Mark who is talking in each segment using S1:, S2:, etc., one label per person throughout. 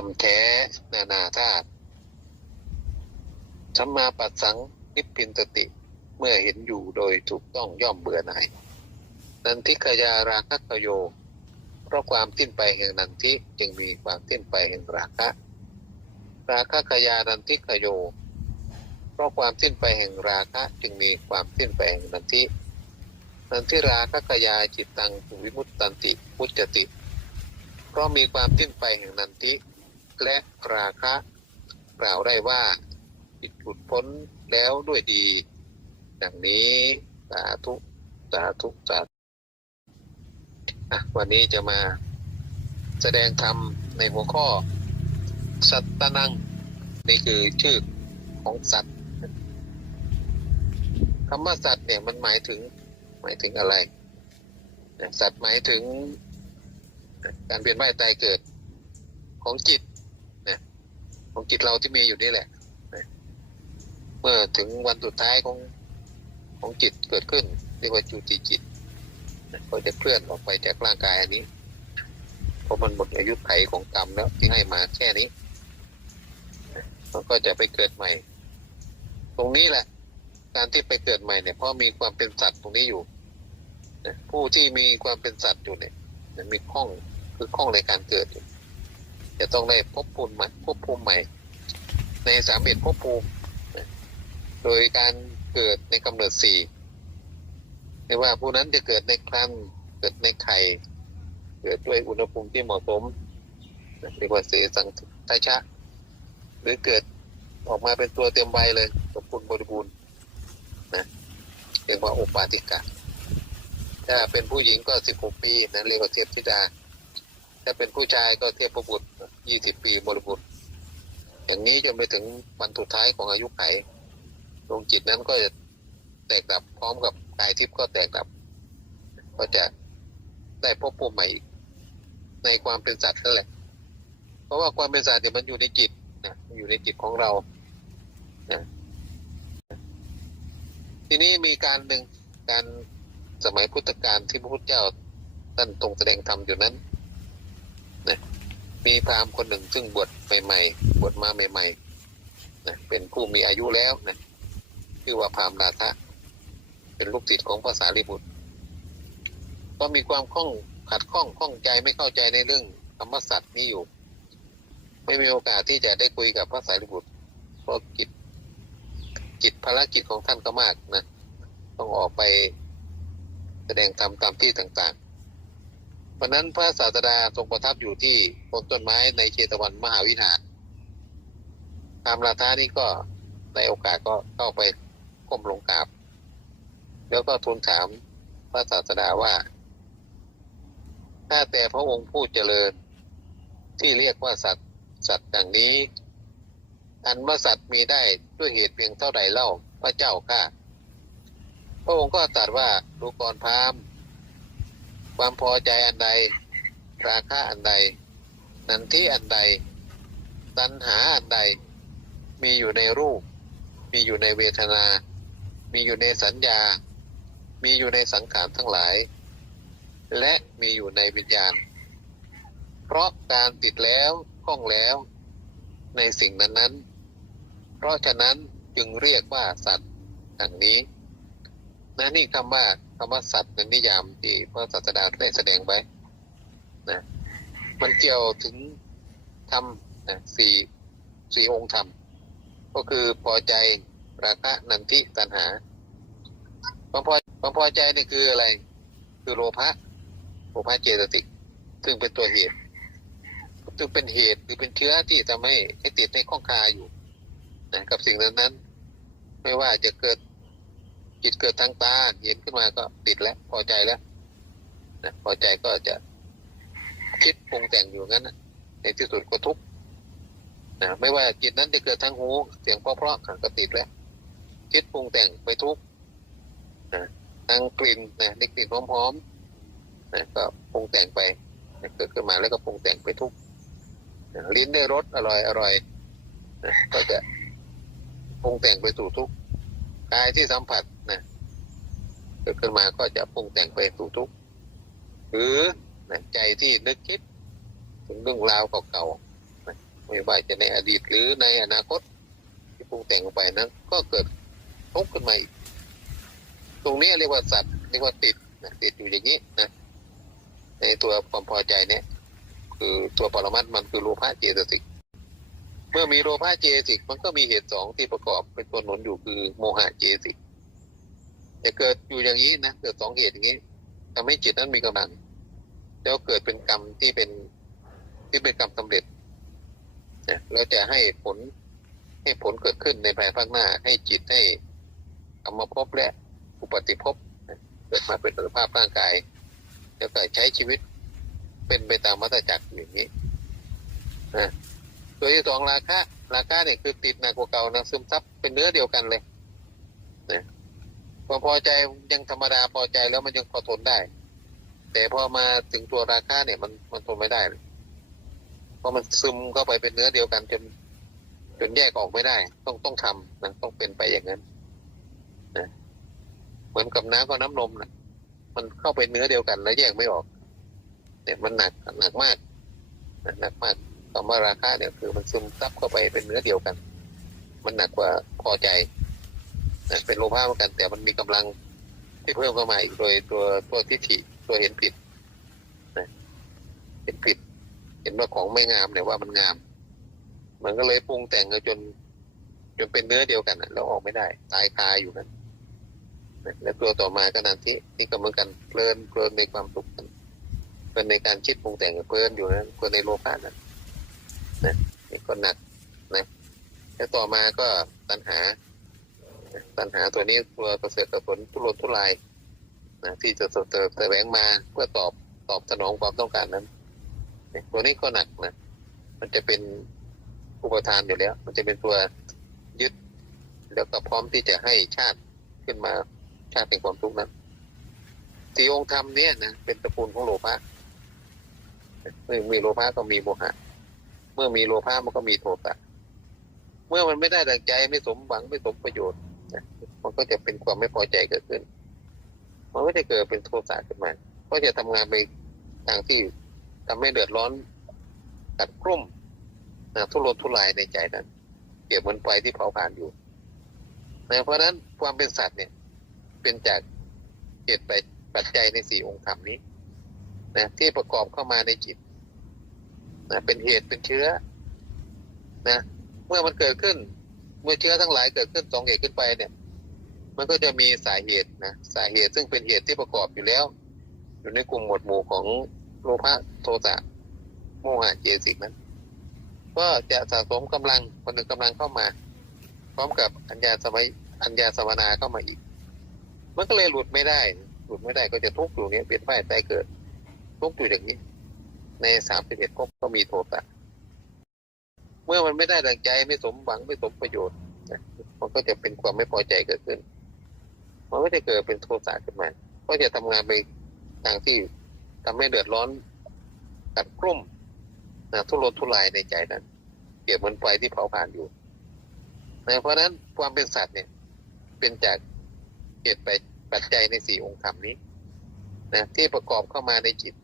S1: ทำแท้นานาธาตุสัมมาปัสสังนิพพินตติเมื่อเห็นอยู่โดยถูกต้องย่อมเบื่อหน่ายนันทิขยาราคะกโย เพราะความสิ้นไปแห่งนันทิจึงมีความสิ้นไปแห่งราคะ ราคะขยานันทิขโย เพราะความสิ้นไปแห่งราคะจึงมีความสิ้นไปแห่งนันทินันทิราคะขยาจิตตังวิมุตตันติพุจติ เพราะมีความสิ้นไปแห่งนันทิ และราคะ กล่าวได้ว่าจิตหลุดพ้นแล้วด้วยดี ดังนี้สาธุสาธุสาธุวันนี้จะมาแสดงธรรมในหัวข้อ สัตตนัง นี่คือชื่อของสัตว์คำว่าสัตว์เนี่ยมันหมายถึงหมายถึงอะไร สัตว์หมายถึงการเปลี่ยนว่ายตายเกิดของจิต ของจิตเราที่มีอยู่นี่แหละเมื่อถึงวันสุดท้ายของของจิตเกิดขึ้นเรียกว่าจุติจิตก็จะเคลื่อนออกไปจากร่างกายอันนี้เพราะมันหมดอายุไขของกรรมแล้วที่ให้มาแค่นี้มันก็จะไปเกิดใหม่ ตรงนี้แหละ การที่ไปเกิดใหม่เนี่ยเพราะมีความเป็นสัตว์ตรงนี้อยู่ผู้ที่มีความเป็นสัตว์อยู่เนี่ยมีข้องคือข้องในการเกิด จะต้องได้พบภูมิใหม่พบภูมิใหม่ ในสามเอ็ดพภูมิโดยการเกิดในกำเนิดสี่ไม่ว่าผู้นั้นจะเกิดในครันเกิดในไข่ เกิดด้วยอุณหภูมิที่เหมาะสมเรียกว่าเสสังทชะ หรือเกิดออกมาเป็นตัวเต็มใบเลยสมบูรณ์บริบูรณ์นะเรียกว่าโอปาติกะ ถ้าเป็นผู้หญิงก็สิบหกปีนะเรียกว่าเทพธิดา ถ้าเป็นผู้ชายก็เทพประบุตรยี่สิบปีบริบูรณ์ อย่างนี้จนไปถึงวันสุดท้ายของอายุไขดวงจิตนั้นก็จะแตกดับพร้อมกับกายทิพย์ก็แตกดับ ก็จะได้พบภูมิใหม่ในความเป็นสัตว์นั่นแหละ เพราะว่าความเป็นสัตว์เนี่ยมันอยู่ในจิตนะอยู่ในจิตของเรานะทีนี้มีการหนึ่งการสมัยพุทธกาลที่พระพุทธเจ้าท่านทรงแสดงธรรมอยู่นั้น มีพราหมณ์คนหนึ่ง ซึ่งบวชใหม่ๆบวชมาใหม่ๆนะเป็นผู้มีอายุแล้วนะชื่อว่าพราหมณ์นาทะเป็นลูกศิษย์ของพระสารีบุตร ก็มีความข้องขัดข้องข้องใจไม่เข้าใจในเรื่องธรรมสัตว์นี้อยู่ ไม่มีโอกาสที่จะได้คุยกับพระสารีบุตรเพราะกิจกิจภารกิจของท่านก็มากนะต้องออกไปแสดงธรรมตามที่ต่างๆ วันนั้นพระศาสดาทรงประทับอยู่ที่บนต้นไม้ในเชตวันมหาวิหารตามราธานี่ก็ในโอกาสก็เข้าไปก้มลงกราบ แล้วก็ทูลถามพระศาสดาว่า ถ้าแต่พระองค์ผู้เจริญ ที่เรียกว่าสัตว์สัตว์ดังนี้ อันว่าสัตว์มีได้ด้วยเหตุเพียงเท่าใดเล่าพระเจ้าข้าพระองค์ก็ตรัสว่าดูกรพราม์ ความพอใจอันใด ราคะอันใด นันที่อันใด ตัณหาอันใด มีอยู่ในรูป มีอยู่ในเวทนา มีอยู่ในสัญญา มีอยู่ในสังขารทั้งหลาย และมีอยู่ในวิญญาณ เพราะการติดแล้วข้องแล้ว ในสิ่งนั้นๆเพราะฉะนั้นจึงเรียกว่าสัตว์ดังนี้ นะนี่คำว่าคำว่าสัตว์ในนิยามที่พระศาสดาได้แสดงไว้นะมันเกี่ยวถึงธรรมนะสี่สี่องค์ธรรม ก็คือพอใจราคะนันทิตัณหาความพอความพอใจนี่คืออะไร คือโลภะโลภะเจตสิกซึ่งเป็นตัวเหตุซึ่งเป็นเหตุหรือเป็นเชื้อที่ทำให้ให้ติดในข้องคาอยู่นะกับสิ่งนั้นนั้น ไม่ว่าจะเกิด จิตเกิดทางตาเห็นขึ้นมาก็ติดแล้ว พอใจแล้วนะพอใจก็จะคิดปรุงแต่งอยู่งั้นนะในที่สุดก็ทุกข์นะไม่ว่าจิตนั้นจะเกิดทางหูเสียงเพราะๆก็ติดแล้วคิดปรุงแต่งไปทุกข์นะทางกลิ่นนะได้กลิ่นหอมๆนะก็ปรุงแต่งไปนะเกิดขึ้นมาแล้วก็ปรุงแต่งไปทุกข์นะลิ้นได้รสอร่อยอร่อยนะก็จะปรุงแต่งไปสู่ทุกข์กายที่สัมผัส กิดขึ้นมาก็จะปรุงแต่งไปสู่ทุกข์หรือใจที่นึกคิด ถึงเรื่องราวเก่าๆไม่ว่าจะในอดีตหรือในอนาคต ที่ปรุงแต่งไปนั้น ก็เกิดทุกข์ขึ้นมาอีกตรงนี้เรียกว่าสัตว์เรียกว่าติดนะติดอยู่อย่างนี้นะในตัวความพอใจเนี่ย คือตัวปรมัตมันคือโลภะเจตสิกเมื่อมีโลภะเจตสิกมันก็มีเหตุสองที่ประกอบเป็นตัวหนุนอยู่คือโมหะเจตสิก จะเกิดอยู่อย่างนี้นะเกิดสองเหตุอย่างนี้ทำให้จิตนั้นมีกำลังแล้วเกิดเป็นกรรมที่เป็นที่เป็นกรรมสำเร็จนะแล้วจะให้ผลให้ผลเกิดขึ้นในภายภาคหน้า ให้จิตให้กรรมภพและอุปติภพเกิดมาเป็นสภาพร่างกาย แล้วก็ใช้ชีวิตเป็นไปตามวัฏจักรอย่างนี้นะตัวที่สองราคะราคะเนี่ยคือติดหนักกว่าเก่านะซึมซับเป็นเนื้อเดียวกันเลย พอพอใจยังธรรมดาพอใจแล้วมันยังพอทนได้ แต่พอมาถึงตัวราคาเนี่ยมันมันทนไม่ได้เพราะมันซึมเข้าไปเป็นเนื้อเดียวกันจนจนแยกออกไม่ได้ ต้องต้องทำนะต้องเป็นไปอย่างนั้นนะเหมือนกับน้ำกับน้ำนมนะมันเข้าไปเนื้อเดียวกันแล้วแยกไม่ออก เนี่ยมันหนักหนักมากหนักมากคำว่าราคาเนี่ยคือมันซึมซับเข้าไปเป็นเนื้อเดียวกัน มันหนักกว่าพอใจ เป็นโลภะเหมือนกัน แต่มันมีกำลังที่เพิ่มเข้ามาอีกโดยตัวตัวทิฏฐิตัวเห็นผิดนะเห็นผิด เห็นว่าของไม่งามเนี่ยว่ามันงาม มันก็เลยปรุงแต่งจน จนเป็นเนื้อเดียวกันแล้วออกไม่ได้ ตายคาอยู่นั้นและตัวต่อมาก็นันที่ที่ก็เหมือนกันเพลินเพลินในความสุขกันเป็นในการคิดปรุงแต่งเพลินอยู่นั้นเพลินในโลภะนั้นนะนี่ก็หนักนะแล้วต่อมาก็ตัณหา ตัณหาตัวนี้ตัวกระเสือกกระสนทุรนทุรายนะที่จะเติมแสวงมาเพื่อตอบตอบสนองความต้องการนั้นตัวนี้ก็หนักนะมันจะเป็นอุปทานอยู่แล้ว มันจะเป็นตัวยึด แล้วก็พร้อมที่จะให้ชาติขึ้นมาชาติเป็นความทุกข์นั้นสี่องค์ธรรมเนี่ยนะเป็นตระกูลของโลภะเมื่อมีโลภะก็มีโมหะ เมื่อมีโลภะมันก็มีโทสะเมื่อมันไม่ได้ดังใจไม่สมหวังไม่สมประโยชน์ นะมันก็จะเป็นความไม่พอใจเกิดขึ้น มันก็จะเกิดเป็นโทสะขึ้นมาก็จะทำงานไปทางที่ทำให้เดือดร้อนกัดกรุ่มนะทุรนทุรายในใจนั้นเปรียบเหมือนไฟที่เผาผ่านอยู่นะเพราะฉะนั้นความเป็นสัตว์เนี่ย เป็นจากเหตุปัจจัยในสี่องค์ธรรมนี้นะที่ประกอบเข้ามาในจิตนะเป็นเหตุเป็นเชื้อนะเมื่อมันเกิดขึ้น เมื่อเชื้อทั้งหลายเกิดขึ้นสองเหตุขึ้นไปเนี่ย มันก็จะมีสาเหตุนะสาเหตุซึ่งเป็นเหตุที่ประกอบอยู่แล้ว อยู่ในกลุ่มหมวดหมู่ของโลภะโทสะโมหะเจสิกนั้น ก็จะสะสมกำลังคนหนึ่งกำลังเข้ามา พร้อมกับอัญญาสมัยอัญญาสมนาเข้ามาอีก มันก็เลยหลุดไม่ได้ หลุดไม่ได้ก็จะทุกข์อยู่เนี้ยเป็นไฟใจเกิด ทุกข์อยู่อย่างนี้ ในสามสิบเอ็ดภพก็มีโทสะ เมื่อมันไม่ได้ดังใจไม่สมหวังไม่สมประโยชน์มันก็จะเป็นความไม่พอใจเกิดขึ้น มันก็จะเกิดเป็นโทสะขึ้นมาก็จะทำงานไปทางที่ทำให้เดือดร้อนกัดกลุ่มนะทุรนทุรายในใจนั้นเปรียบเหมือนไฟที่เผาผ่านอยู่นะเพราะฉะนั้นความเป็นสัตว์เนี่ย เป็นจากเหตุไปปัจจัยในสี่องค์ธรรมนี้นะที่ประกอบเข้ามาในจิต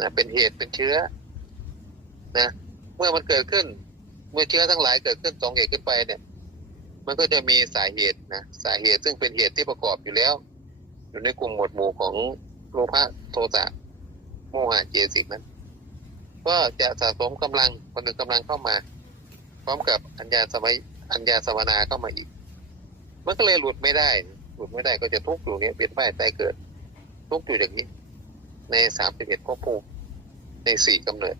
S1: นะเป็นเหตุเป็นเชื้อ นะ เมื่อมันเกิดขึ้น เมื่อเชื้อทั้งหลายเกิดขึ้นสองเหตุขึ้นไปเนี่ย มันก็จะมีสาเหตุนะสาเหตุซึ่งเป็นเหตุที่ประกอบอยู่แล้ว อยู่ในกลุ่มหมวดหมู่ของโลภะโทสะโมหะเจสิกนั้น ก็จะสะสมกำลังคนหนึ่งกำลังเข้ามา พร้อมกับอัญญาสมัยอัญญาสมนาเข้ามาอีก มันก็เลยหลุดไม่ได้ หลุดไม่ได้ก็จะทุกข์อยู่เนี้ยเป็นไฟใจเกิด ทุกข์อยู่อย่างนี้ ในสามสิบเอ็ดภพภูมิในสี่กำเนิด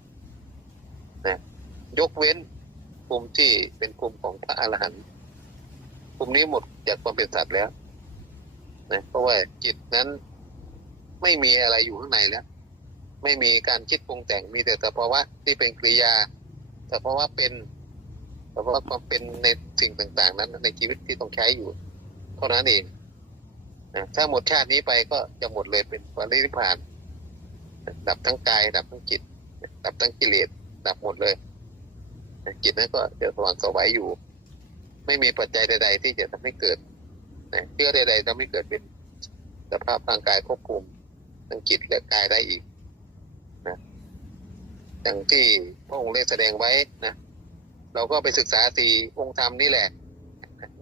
S1: ยกเว้นภูมิที่เป็นภูมิของพระอรหันต์ภูมินี้หมดจากความเป็นสัตว์แล้วนะเพราะว่าจิตนั้นไม่มีอะไรอยู่ข้างในแล้ว ไม่มีการคิดปรุงแต่งมีแต่สภาวะที่เป็นกริยาสภาวะเป็นสภาวะความเป็นในสิ่งต่างๆ นั้น ในชีวิตที่ต้องใช้อยู่เท่านั้นเองนะถ้าหมดชาตินี้ไปก็จะหมดเลยเป็นปรินิพพาน ดับทั้งกาย ดับทั้งจิต ดับทั้งกิเลสดับหมดเลย จิตนั้นก็จะสว่างสวัยอยู่ ไม่มีปัจจัยใด ๆ ที่จะทำให้เกิดนะเชื่อใดๆทำให้เกิดเป็นสภาพร่างกายควบคุมทั้งจิตและกายได้อีกนะอย่างที่พระองค์ได้แสดงไว้นะเราก็ไปศึกษาสี่องค์ธรรมนี่แหละ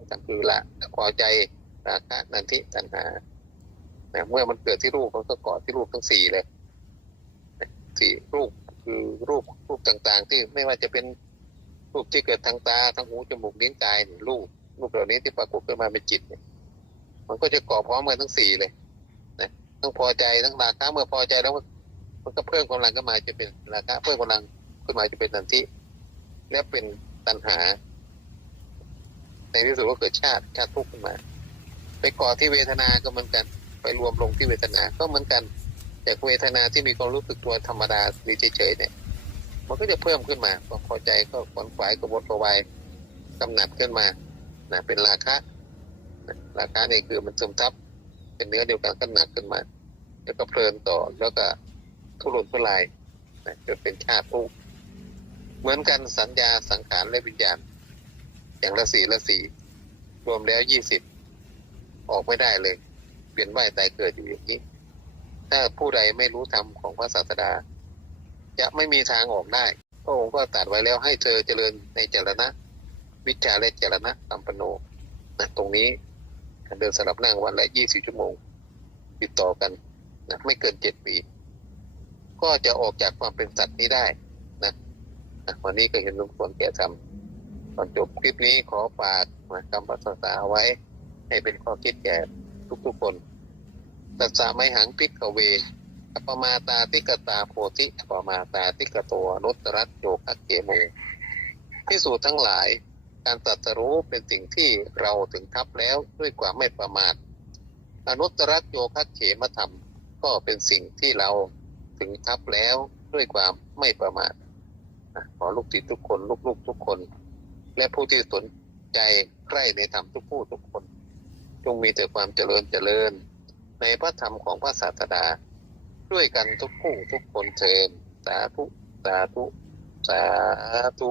S1: นั่นคือละพอใจราคะนันทิตัณหานะเมื่อมันเกิดที่รูปมันก็เกาะที่รูปทั้งสี่เลยสี่รูปคือรูปรูปต่างๆ ที่ไม่ว่าจะเป็น รูปที่เกิดทางตาทางหูจมูกลิ้นกายเนี่ยรูปรูปเหล่านี้ที่ปรากฏขึ้นมาเป็นจิตเนี่ยมันก็จะเกาะพร้อมกันทั้งสี่เลยนะทั้งพอใจทั้งราคะเมื่อพอใจแล้วมันก็เพิ่มกำลังขึ้นมาจะเป็นราคะเพิ่มกำลังขึ้นมาจะเป็นนันทิและเป็นตัณหา ในที่สุดก็เกิดชาติชาติทุกข์ขึ้นมา ไปก่อที่เวทนาก็เหมือนกัน ไปรวมลงที่เวทนาก็เหมือนกันจากเวทนาที่มีความรู้สึกตัวธรรมดาหรือเฉยๆเนี่ย มันก็จะเพิ่มขึ้นมาความพอใจก็ขวนขวายกบวนกระวายกำหนัดขึ้นมานะเป็นราคะราคะนี่คือมันซึมทับเป็นเนื้อเดียวกันก็หนักขึ้นมา แล้วก็เพลินต่อแล้วก็ทุรนทุรายนะจนเป็นชาติทุกเหมือนกันสัญญาสังขารและวิญญาณ อย่างละสีละสีรวมแล้วยี่สิบออกไม่ได้เลย เปลี่ยนว่ายตายเกิดอยู่อย่างนี้ ถ้าผู้ใดไม่รู้ธรรมของพระศาสดา จะไม่มีทางออกได้พระองค์ก็ตัดไว้แล้วให้เธอเจริญในเจรณะ วิชาและจรณะตัมปโนนะตรงนี้เดินสลับนั่งวันละยี่สิบชั่วโมง ติดต่อกันนะไม่เกินเจ็ดปี ก็จะออกจากความเป็นสัตว์นี้ได้นะวันนี้ก็เห็นสมควรแก่ทำก่อนจบคลิปนี้ขอฝากนะคำภาษาไว้ ให้เป็นข้อคิดแก่ทุกๆคนตัสสะไมหังพิกเว อปมาตาติกตาโพธิอปมาตาติกตัวนุตรัตโยคะเกโมพิสูจน์ทั้งหลาย การตรัสรู้เป็นสิ่งที่เราถึงทับแล้วด้วยความไม่ประมาทอนุตรัตโยคะเขมธรรม ก็เป็นสิ่งที่เราถึงทับแล้วด้วยความไม่ประมาทขอลูกศิษย์ทุกคนลูกๆทุกคน และผู้ที่สนใจใกล้ในธรรมทุกผู้ทุกคน จงมีแต่ความเจริญเจริญ ในพระธรรมของพระศาสดา ด้วยกันทุกผู้ทุกคนเทนสาธุ สาธุ สาธุ